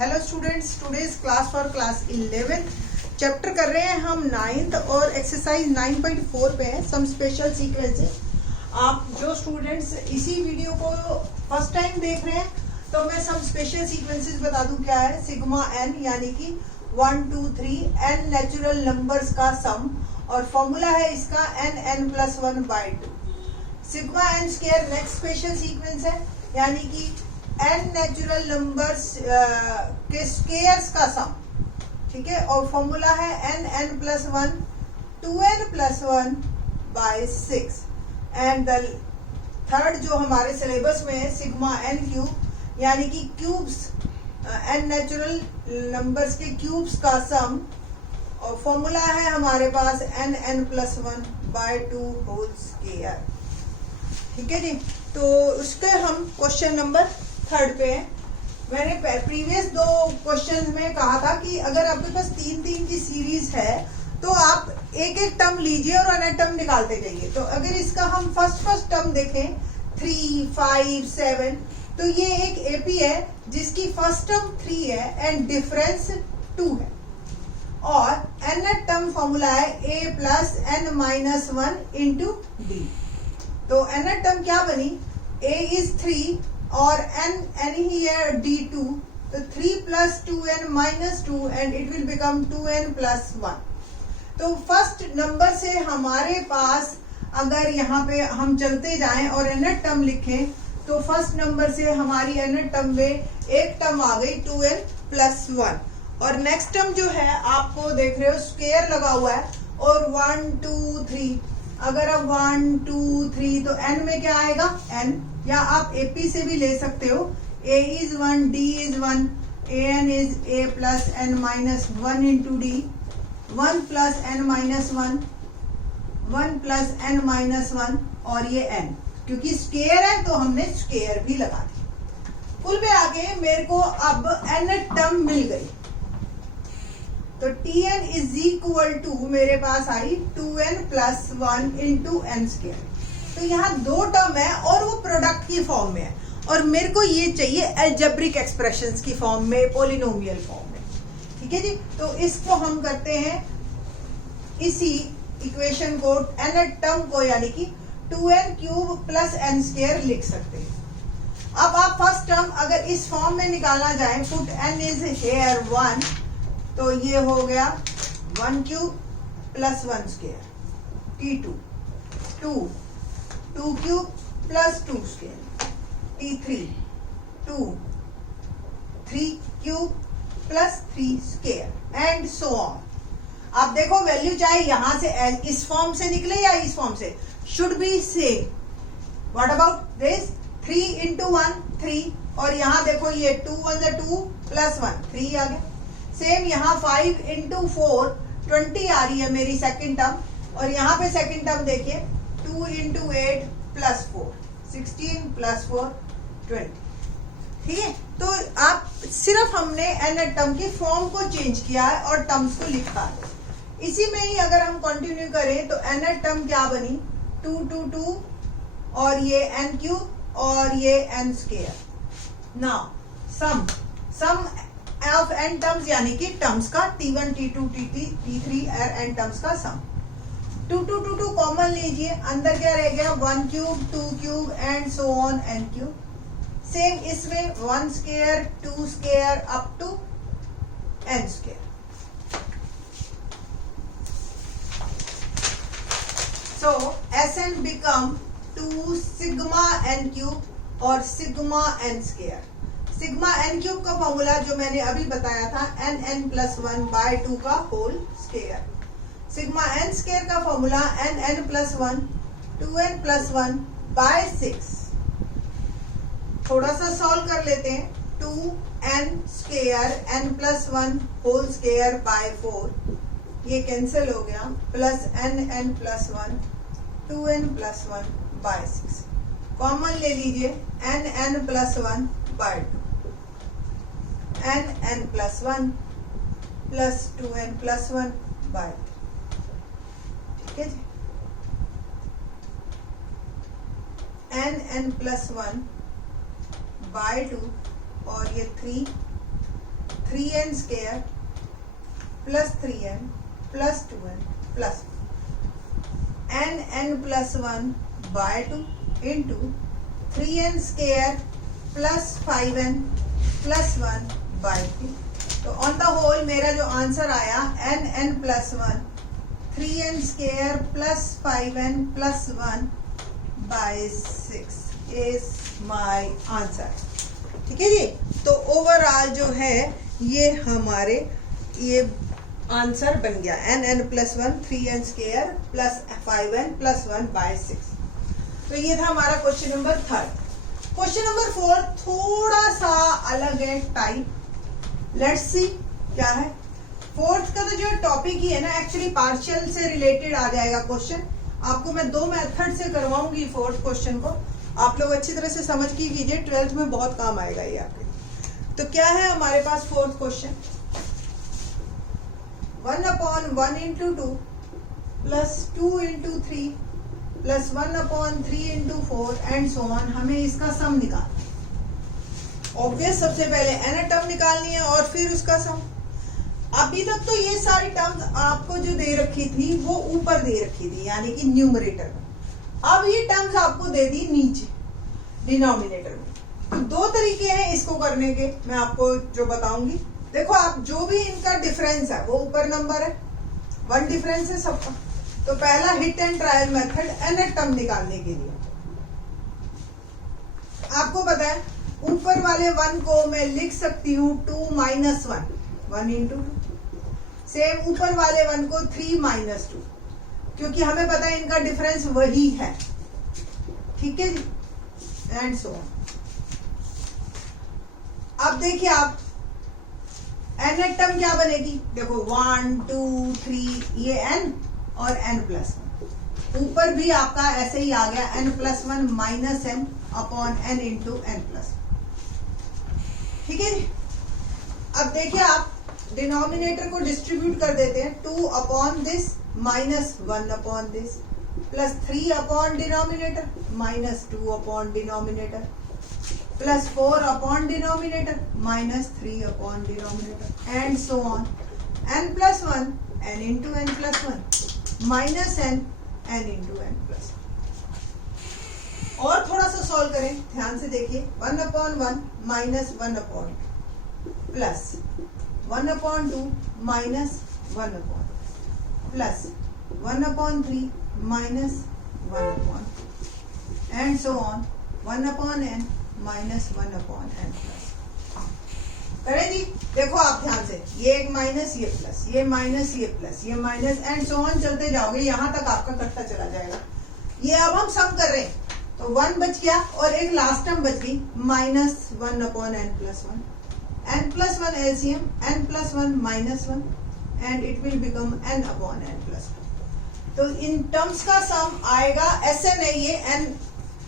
Hello students, today's class for class 11 chapter कर रहे हैं हम 9th और एक्सरसाइज 9.4 पे है सम स्पेशल सीक्वेंसेस। आप जो स्टूडेंट्स इसी वीडियो को फर्स्ट टाइम देख रहे हैं तो मैं सम स्पेशल सीक्वेंसेस बता दूं क्या है। सिग्मा एन यानी कि 1 2 3 एन नेचुरल नंबर्स का सम और फॉर्मूला है इसका n+1/2। Sigma n square next special sequence है यानी कि n नेचुरल नंबर्स के स्क्वायर्स का सम, ठीक है। और फॉर्मूला है n+1 2n+1/6। And the third जो हमारे सिलेबस में है सिग्मा एन क्यूब यानी कि क्यूब्स n नेचुरल नंबर्स के क्यूब्स का सम और फॉर्मूला है हमारे पास n+1/2 होल स्क्वायर, ठीक है जी। तो उसके हम क्वेश्चन नंबर 3 पे हैं। मैंने प्रीवियस 2 क्वेश्चन में कहा था कि अगर आपके पास 3-3 की सीरीज है तो आप एक एक टर्म लीजिए और अनदर टर्म निकालते जाइए। तो अगर इसका हम फर्स्ट टर्म देखें 3, 5, 7 तो ये एक एपी है जिसकी फर्स्ट टर्म 3 है एंड डिफरेंस 2 है और अनदर टर्म फॉर्मूला है a+n-1 × d। तो अनदर टर्म क्या बनी, a is 3 और n ही है d2, तो 3 + 2n-2 and it will become 2n+1। तो फर्स्ट नंबर से हमारे पास अगर यहाँ पे हम चलते जाएं और अनदर टर्म लिखें तो फर्स्ट नंबर से हमारी अनदर टर्म में एक टर्म आ गई 2n+1 और नेक्स्ट टर्म जो है आपको देख रहे हो स्क्वायर लगा हुआ है और 1 2 3 अगर अब 1 2 3 तो n में क्या आएगा n, या आप AP से भी ले सकते हो a is 1 d is 1 an is a+n-1 × d 1 + n-1 1 + n-1 और ये n क्योंकि स्क्वायर है तो हमने स्क्वायर भी लगा दी। कुल मिला के मेरे को अब n टर्म मिल गई तो Tn = मेरे पास आई 2n+1 × n²। तो यहाँ 2 टर्म है और वो प्रोडक्ट की फॉर्म में है और मेरे को ये चाहिए अलजेब्रिक एक्सप्रेशंस की फॉर्म में, पॉलिनोमियल फॉर्म में, ठीक है जी। तो इसको हम करते हैं इसी इक्वेशन को n टर्म को यानी कि 2n³ + n² लिख सकते हैं। अब आप फर्स्ट टर्म अगर इस फॉर्म में निकालना चाहें पुट n is here 1 तो ये हो गया 1³ + 1² t2 2 2³ + 2² t3 2 3³ + 3² and so on. आप देखो वैल्यू चाहे यहां से इस फॉर्म से निकले या इस फॉर्म से should be same. What about this 3 × 1 3 और यहाँ देखो ये 2 × 1 2 + 1 3 आ गया। सेम यहाँ 5 × 4 20 आ रही है मेरी सेकंड टर्म और यहाँ पे सेकंड टर्म देखिए 2 × 8 + 4 16 + 4 20, ठीक है। तो आप सिर्फ हमने n टर्म की फॉर्म को चेंज किया है और टर्म्स को लिखा है। इसी में ही अगर हम कंटिन्यू करें तो n टर्म क्या बनी 2 2 2 और ये n³ और ये n²। Now sum of n terms यानी कि टर्म्स का t1 t2 t3 n terms का सम 2 2 2 2 कॉमन लीजिए, अंदर क्या रह गया 1³ 2³ and so on n³। Same इसमें 1² 2² up to n²। So Sn become 2 sigma n³ और sigma n²। सिग्मा n³ का फॉर्मूला जो मैंने अभी बताया था n+1/2 का होल स्क्वायर। सिग्मा n² का फॉर्मूला n+1 2n+1/6। थोड़ा सा सॉल्व कर लेते हैं 2n² n+1 whole square by 4 ये कैंसिल हो गया प्लस n+1 2n+1/6 कॉमन ले लीजिए n+1/2 n+1 + 2n+1/2, ठीक है जी। n+1/2 और ये 3 3n square plus 3n plus 2n plus n plus 1 by 2 into 3n square plus 5n plus 1 by 3। तो ऑन द होल मेरा जो आंसर आया n plus 1 3n square plus 5n plus 1 by 6 is my answer. ठीक है जी। तो overall जो है ये हमारे ये आंसर बन गया n plus 1 3n square plus 5n plus 1 by 6। तो ये था हमारा क्वेश्चन नंबर 3। क्वेश्चन नंबर 4 थोड़ा सा अलग है टाइप। लेट्स सी क्या है। फोर्थ का तो जो टॉपिक ही है ना, एक्चुअली पार्शियल से रिलेटेड आ जाएगा क्वेश्चन। आपको मैं 2 मेथड से करवाऊंगी फोर्थ क्वेश्चन को। आप लोग अच्छी तरह से समझ के कीजिए, 12th में बहुत काम आएगा ये आपके। तो क्या है हमारे पास fourth question, 1/1 into 2 plus 2 into 3 plus 1/3 into 4 and so on. हमें इसका सम निकालना। ऑब्वियस सबसे पहले n टर्म निकालनी है और फिर उसका सम। अभी तक तो ये सारी टर्म्स आपको जो दे रखी थी वो ऊपर दे रखी थी, यानी कि न्यूमरेटर में। अब ये टर्म्स आपको दे दी नीचे डिनोमिनेटर में। तो 2 तरीके हैं इसको करने के, मैं आपको जो बताऊंगी। देखो आप जो भी इनका डिफरेंस है वो ऊपर नंबर है, 1 डिफरेंस है सबका। तो पहला hit and trial method n term निकालने के लिए। आपको पता है ऊपर वाले 1 को मैं लिख सकती हूँ 2 - 1 into 2। सेम ऊपर वाले 1 को 3 - 2, क्योंकि हमें पता है इनका डिफरेंस वही है। ठीक है जी, एंड सो ऑन। अब देखिए आप n टर्म क्या बनेगी। देखो 1 2 3 ये n और n प्लस 1। ऊपर भी आपका ऐसे ही आ गया n plus 1 minus n upon n into n plus. ठीक है जी। अब देखिए आप डिनोमिनेटर को डिस्ट्रीब्यूट कर देते हैं। 2 upon this minus 1 upon this plus 3 upon denominator minus 2 upon denominator plus 4 upon denominator minus 3 upon denominator and so on. n plus 1 n into n plus 1 minus n into n plus. और थोड़ा सा solve करें, ध्यान से देखिए। 1/1 minus 1/2 plus 1/2 minus 1/, plus 1/3 minus 1/, and so on 1/n minus 1/n plus. करें जी। देखो आप ध्यान से, ये एक माइनस ये प्लस, ये माइनस ये प्लस, ये माइनस एंड सो ऑन चलते जाओगे, यहां तक आपका कटता चला जाएगा। ये अब हम सम कर रहे हैं तो 1 बच गया और एक लास्ट टर्म बच गई minus 1/n plus 1। n plus 1 LCM n plus 1 minus 1 and it will become n/n plus 1। तो इन टर्म्स का सम आएगा Sn है ये n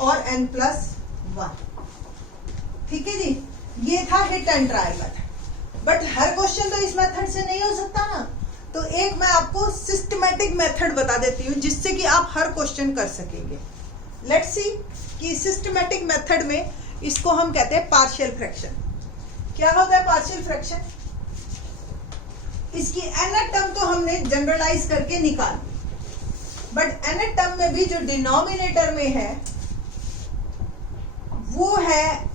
और n प्लस 1। ठीक है जी। ये था hit and trial method. But her question तो इस मेथड से नहीं हो सकता ना, तो एक मैं आपको सिस्टमैटिक मेथड बता देती हूँ जिससे कि आप हर क्वेश्चन कर सकेंगे। लेट्स सी कि सिस्टमैटिक मेथड में इसको हम कहते हैं पार्शियल फ्रैक्शन। क्या होता है पार्शियल फ्रैक्शन? इसकी nth टर्म तो हमने जनरलाइज करके निकाल दी, बट nth टर्म में भी जो डिनोमिनेटर में है वो है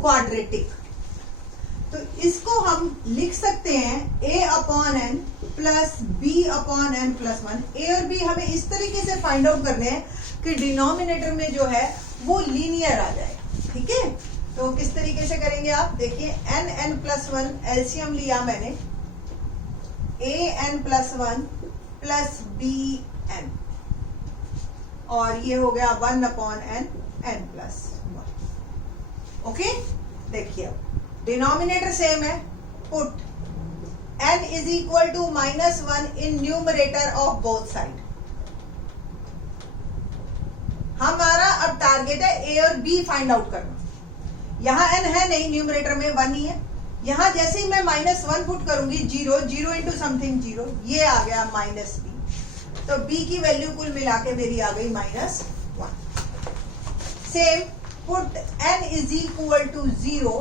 क्वाड्रेटिक। तो इसको हम लिख सकते हैं a/n plus b/n plus 1। a और b हमें इस तरीके से फाइंड आउट करने हैं कि डिनोमिनेटर में जो है वो लीनियर आ जाए। ठीक है, तो किस तरीके से करेंगे आप देखिए। n प्लस 1 एलसीएम लिया मैंने, an प्लस 1 प्लस bn और ये हो गया 1/n n प्लस 1। ओके, देखिए डिनोमिनेटर सेम है। Put n is equal to -1 in numerator of both side. हमारा अब टारगेट है a और b फाइंड आउट करना। यहां n है नहीं, न्यूमरेटर में 1 ही है। यहां जैसे ही मैं -1 पुट करूंगी 0 इंटू समथिंग 0, ये आ गया -b। तो b की वैल्यू कुल मिला के मेरी आ गई -1। Same put n is equal to 0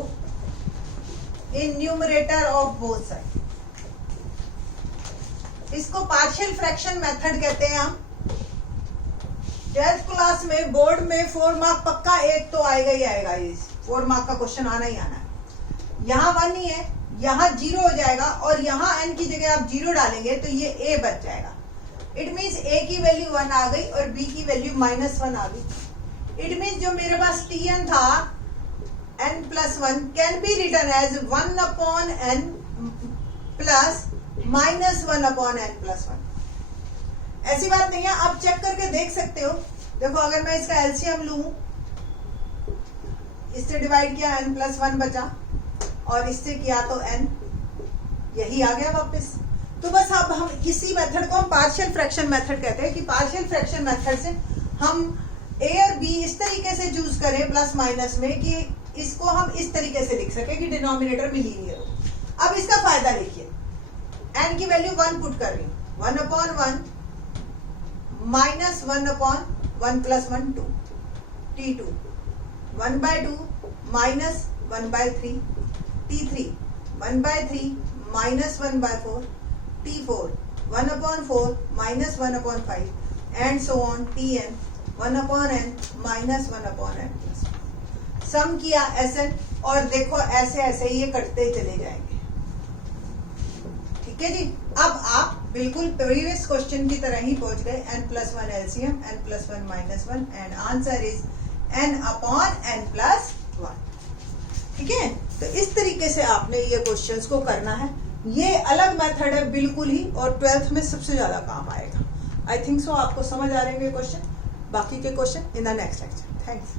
in numerator of both side. इसको पार्शियल फ्रैक्शन मेथड कहते हैं हम। 12th क्लास में बोर्ड में 4 मार्क पक्का एक तो आएगा ही आएगा, ये 4 मार्क का क्वेश्चन आना ही आना है। यहाँ 1 ही है, यहाँ 0 हो जाएगा और यहाँ n की जगह आप 0 डालेंगे तो ये a बच जाएगा। इट मीन्स a की वैल्यू 1 आ गई और b की वैल्यू -1 आ गई। इट मीन्स जो मेरे पास tn था n+1 can be written as 1/n plus -1/n+1। ऐसी बात नहीं है, आप चेक करके देख सकते हो। देखो अगर मैं इसका एलसीएम लूं, इससे डिवाइड किया n+1 बचा और इससे किया तो n, यही आ गया वापस। तो बस अब हम इसी मेथड को हम पार्शियल फ्रैक्शन मेथड कहते हैं कि पार्शियल फ्रैक्शन मेथड से हम a और b इस तरीके से चूज करें प्लस माइनस में कि इसको हम इस तरीके से लिख सके कि डिनोमिनेटर में लीनियर हो। अब इसका फायदा लिखिए, n की वैल्यू 1 पुट कर रही हूं, 1/1 -1/1 + 1 2 t2, 1/2 -1/3 t3, 1/3 -1/4 t4, 1/4 -1/5 and so on tn, 1/n -1/n+1। सम किया Sn और देखो ऐसे ऐसे ये कटते चले जाएंगे। ठीक है जी। अब आप बिल्कुल प्रीवियस क्वेश्चन की तरह ही पहुंच गए, n+1 LCM, n+1 -1 and answer is n/n+1। ठीक है, तो इस तरीके से आपने ये क्वेश्चंस को करना है। ये अलग मेथड है बिल्कुल ही और 12th में सबसे ज्यादा काम आएगा। आई थिंक सो आपको समझ आ रहे हैं क्वेश्चन। बाकी के question in the next lecture. Thanks.